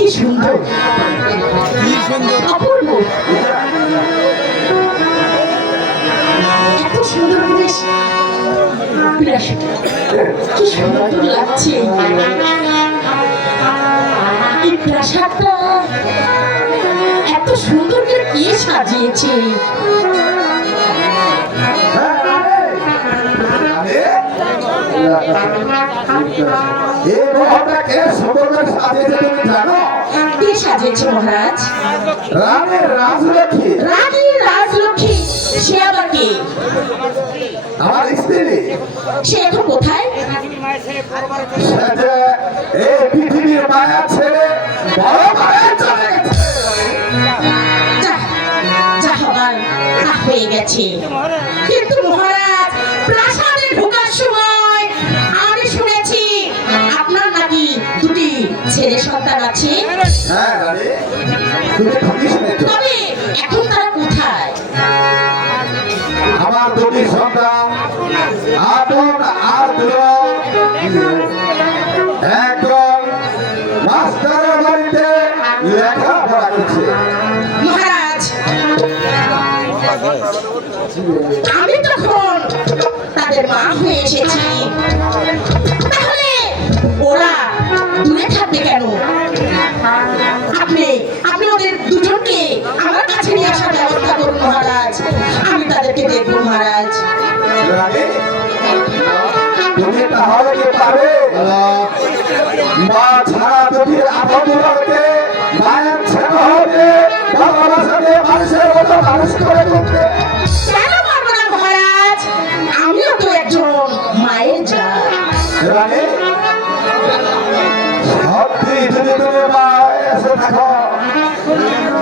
কি সুন্দর, অপূর্ব, এত সুন্দর পরিবেশ, কি সুন্দর লাগছে। এই প্রাসাদটা এত সুন্দর করে কে সাজিয়েছে। কে সাজিয়েছে মহারাজ? রানী রাজলক্ষ্মী। সে আবার কে? আমার স্ত্রী। সে এখন কোথায়? এই পৃথিবীর মায়া ছেড়ে বড় মায়া চলে গেছে। যা হবার তা হয়ে গেছে। কিন্তু মহারাজ, প্রাসাদে ঢোকার সময় আমি শুনেছি আপনার নাকি দুটি ছেলে সন্তান আছে। হ্যাঁ রানী, তুমি ঠিকই শুনেছো। তবে এখন তারা কোথায়? আমার দুটি সন্তান আপন আর দুজন একজন মাস্টারের বাড়িতে লেখাপড়া করছে। মহারাজ, আমি তখন তাদের মা হয়ে এসেছি, তাহলে ওরা দূরে থাকবে কেন? আপনি আপনি ওদের দুজনকে আমার কাছে নিয়ে আসার ব্যবস্থা করুন মহারাজ। আমি তাদেরকে দেখবো মহারাজ। রানী, তুমি তাহলে কি পারবে মা ছাড়া দুটির আপন দুজনকে মায়ের ছেলে হতে ভালোবাসা দিয়ে মানুষের মতো মানুষ করে তুলতে? কেন পারবো না মহারাজ? আমিও তো একজন মায়ের জাত। রানী, সত্যি যদি তুমি মা এসে থাকো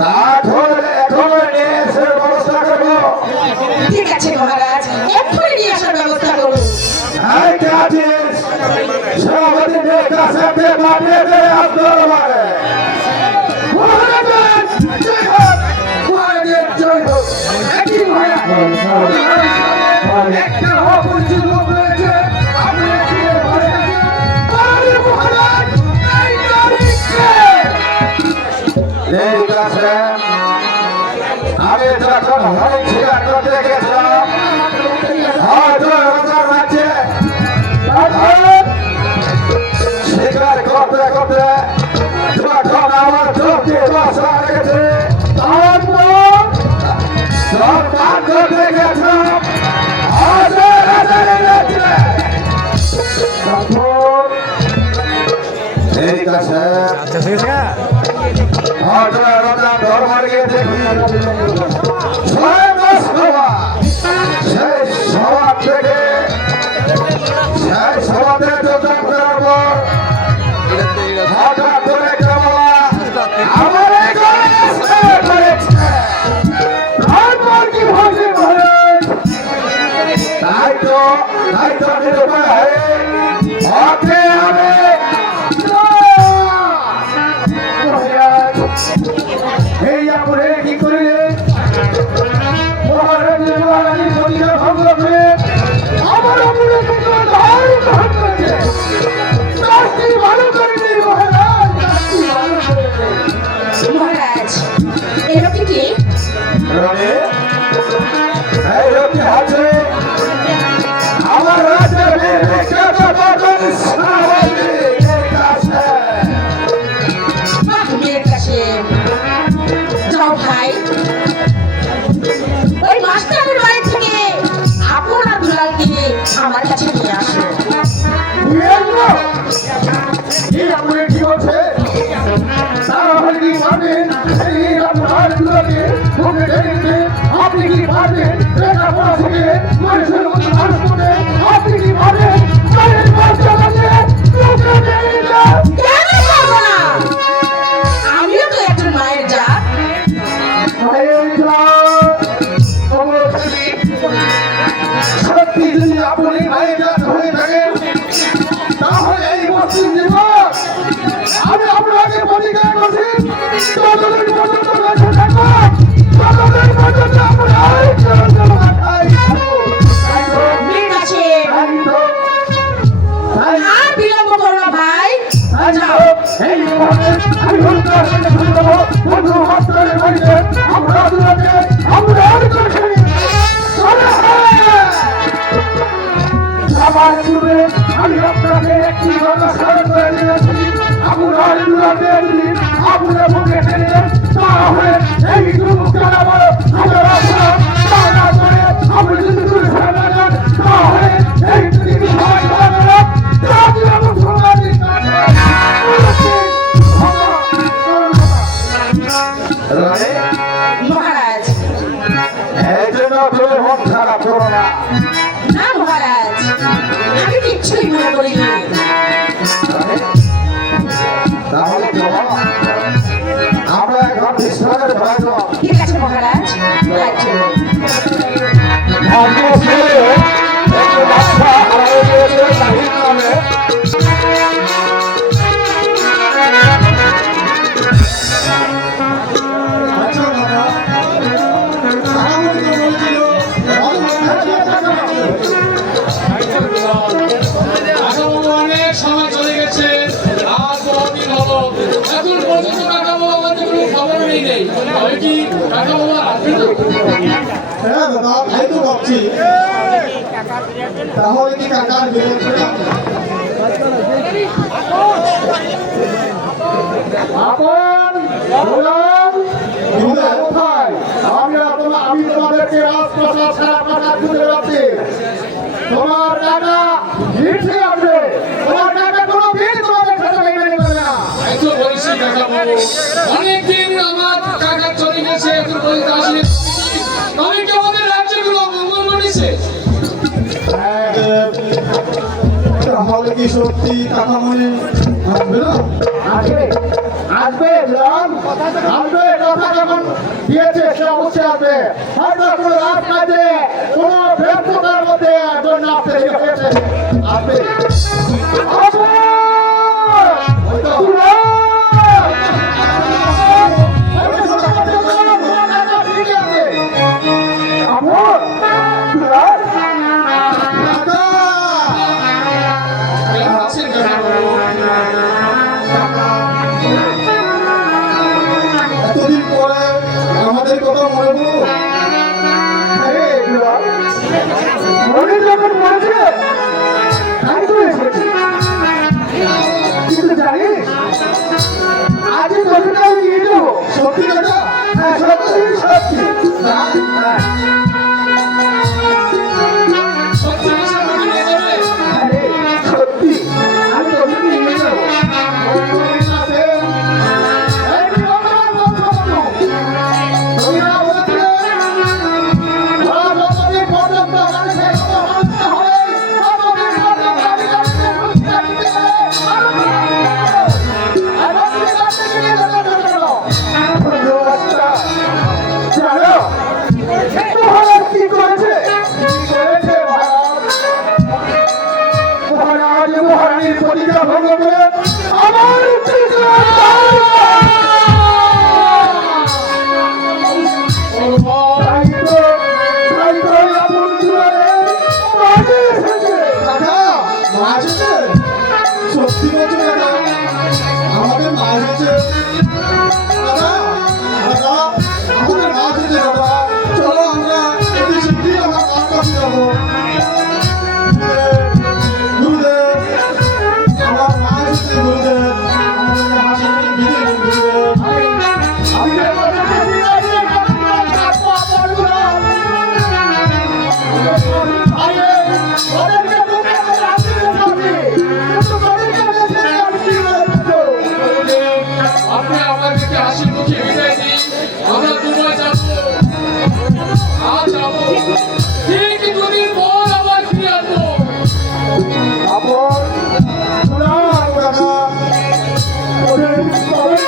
তাহলে এখন নিয়ে এসে ব্যবস্থা করবো। ঠিক আছে মহারাজ, এক্ষুনি নিয়ে আসার ব্যবস্থা করুন। এই কাজিস সভাপতিদের কাছে মানিয়ে দেয় আপনার মানে মহারাজের জয় হোক, মহারাজের জয় হোক। একই একটা অপরিচিত লোক রয়েছে আপনার ছেলে ঘরে আছে। আরে মহারাজ, এই তারিখে এই কাছে আমি যখন হরিণ শিকার করতে গেছিলাম হয়তো রোজার রাজ্যে শিকার করতে করতে যখন আমার চোখে বসা গেছে তখন করতে গেছিলাম তখন এই কাছে হয়তো রোজার দরবার গিয়ে দেখি সেই সভা থেকে সেই সভাতে যোগদান করার পর হঠাৎ করে কেবলা আমার এই ঘরে এসে পড়েছে। তারপর কি ভাবে তাই তো নিরুপায় হয়ে ওকে আমি এই আপনি কি করলেন? মহারাজের মহারানীর প্রতিজ্ঞা ভঙ্গ করে আমার অমূল্য পুত্র ধার গ্রহণ করেছে। কাজটি ভালো করেনি মহারাজ, কাজটি ভালো করেছে। মহারাজ, এই লোকটি কে? রানী, এই লোকটি আছে আমার রাজ্যের বিখ্যাত বাদন সেনাবাহিনীর কাছে। বাহ, মেয়ের কাছে যাও ভাই, ওই মাস্টারের বাড়ি থেকে আপনার দুলালকে আমার কাছে নিয়ে আসো। এই আপনি কি বলছে? তাহলে কি পারবেন এই আপনার দুলাকে মুখে ঢেকে? আপনি কি পারবেন লেখাপড়া শিখে মানুষের মতো মানুষ করতে? আপনি কি পারবেন গাড়ির বাচ্চা বাজে মুখে ঢেকে? কেন পারবো না? আমিও তো একজন মায়ের জাত। সত্যি যদি আপনি মায়ের জাত হয়ে থাকেন তাহলে এই মুসলিম জীবন আমি আপনাকে প্রতিজ্ঞা করছি যতদিন পর্যন্ত বেঁচে থাকবো ততদিন পর্যন্ত মেয়ের কাছে আর বিলম্ব করো না ভাই, যাও। এই মুহূর্তে আমি হলুদার সাথে শুরু করবো বন্ধু হসপিটালের বাড়িতে আমরা দুজনকে আমরা অনেক করি আমার পূর্বে আমি আপনাকে একটি কথা স্মরণ করে দিয়েছি আমরা দুজনকে একদিন আপনার মুখে টেনে তাহলে এই যুবক আমার আমরা তারা করে আমরা যদি দূরে সরে না যান তাহলে এই পৃথিবী সবাই ভালো না তাহলে আমরা সমাজ মহারাজ, এই জন্য তুমি মন খারাপ করো না না মহারাজ, আমি কিচ্ছুই মনে করিনি। তাহলে চলো আমরা এখন বিশ্রামের ঘরে যাব ঠিক আছে মহারাজ, তাই চলুন। ভাগ্য ছেড়ে একটু বাচ্চা হারাই গিয়েছে তাহির নামে অনেক সময় চলে গেছে আর বহুদিন হলো এখন পর্যন্ত কাকা বাবা আমাদের কোনো খবর নেই তবে কি কাকা বাবা আসবে না? হ্যাঁ দাদা তাই তো ভাবছি তাহলে কি কাকার বিরোধ আপন গোলাম কোথায় আমি তোমাদেরকে রাজপ্রাসাদ সারা প্রাসাদ খুঁজে যাচ্ছি তোমার টাকা ফিরতে আসবে তোমার টাকা কোনো দিন তোমাদের সাথে লেগে যাবে না এই তো বলছি কাকা বাবু অনেকদিন আমার কাকা চলে গেছে এখন পর্যন্ত আসেনি তবে কি আমাদের রাজ্যের কোনো মঙ্গল ঘটেছে? তাহলে কি সত্যি কাকামণি আসবে না আসবে আসবে রাম আসবে কথা যখন দিয়েছে সে অবশ্যই আসবে হয়তো কোনো রাত কাজে কোনো ব্যস্ততার মধ্যে জন্য আসতে দেরি হয়েছে আসবে আসবে কাকা কেমন আছেন কাকা বাবু? এতদিন পরে আমাদের কথা মনে পড়লো মনে যখন পড়েছে তাই তো এসেছি কিন্তু জানিস আজই তোকে আমি নিয়ে যাবো সত্যি কাকা হ্যাঁ সত্যি সত্যি হ্যাঁ সত্যি কিছু মনে নিয়ে যাবে? আরে সত্যি আমি তোকে নিয়ে যাবো কি করেছে মহারাজ মহারানীর প্রতিজ্ঞা ভঙ্গ করে আমার কাকা মাছ হচ্ছে সত্যি বলছো কাকা আমাদের মাছ হচ্ছে দাদা দাদা আমাদের মাছ হচ্ছে দাদা চলো আমরা অতি শীঘ্রই আমরা কাজ করতে যাবো গুরুদেব আমার মাছ হচ্ছে গুরুদেব আমাদের হাসি বিধি গুরুদেব আপনি আমাদেরকে হাসি মুখে বিদায় দিন আমরা দুবাই যাবো আর যাবো ঠিক দুদিন পর আবার ফিরে আসবো আপন কাকা ওদের তবে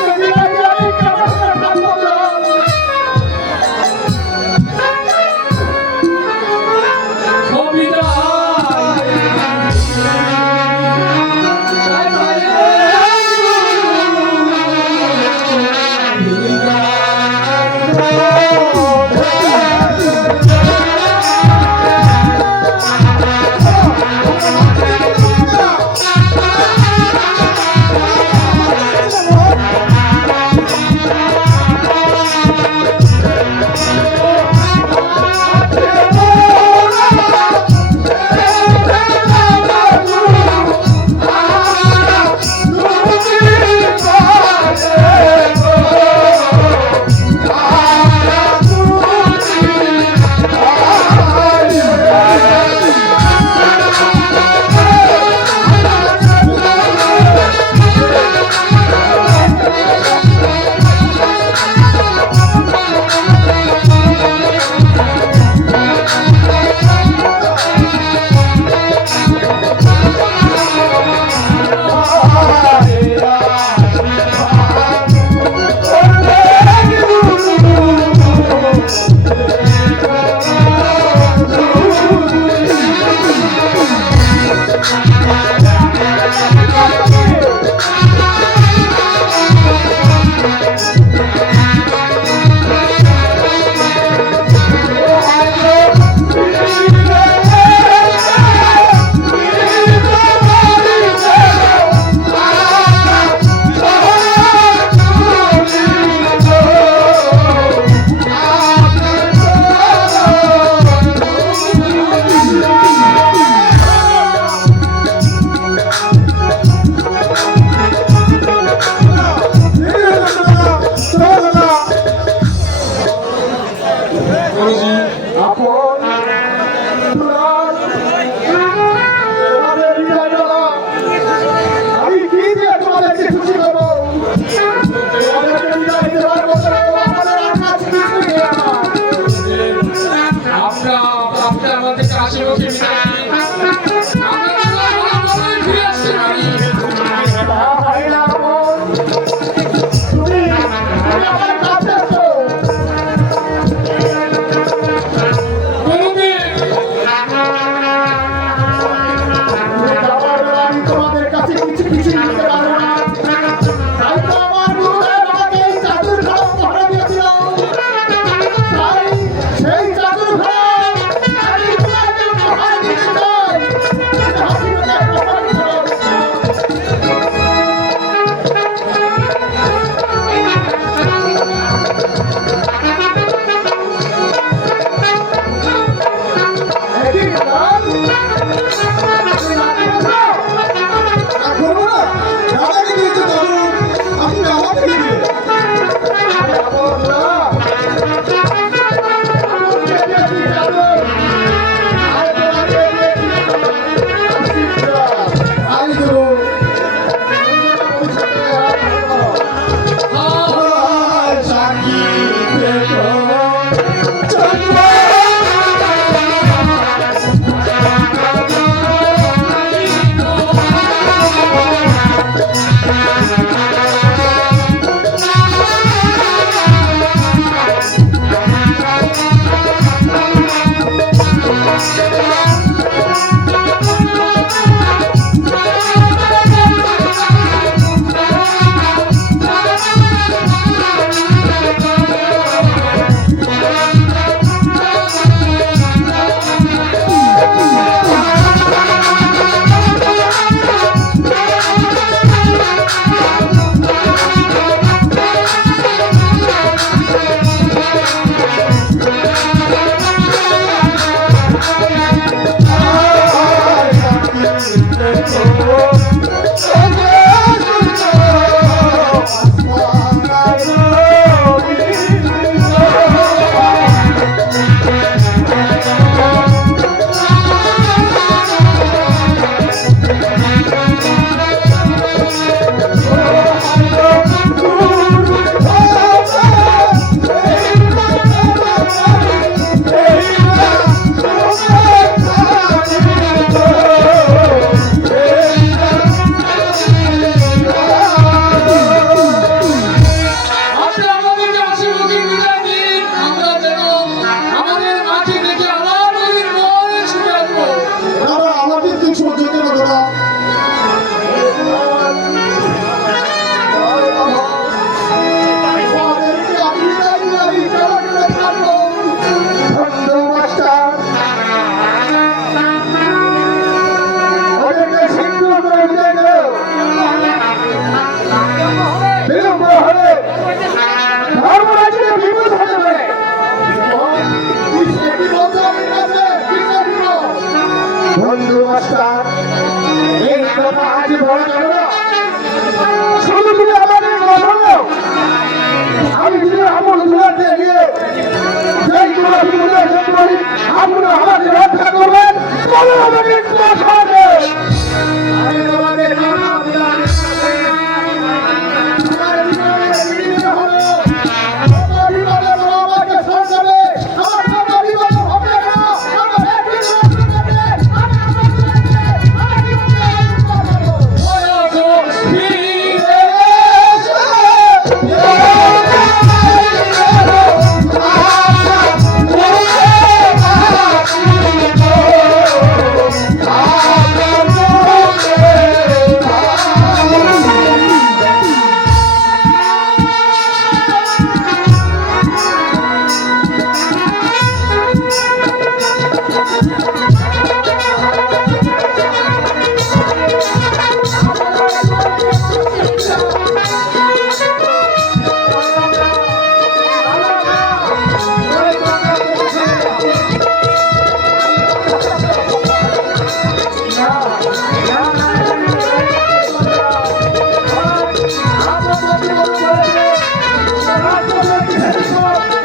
রাজপথে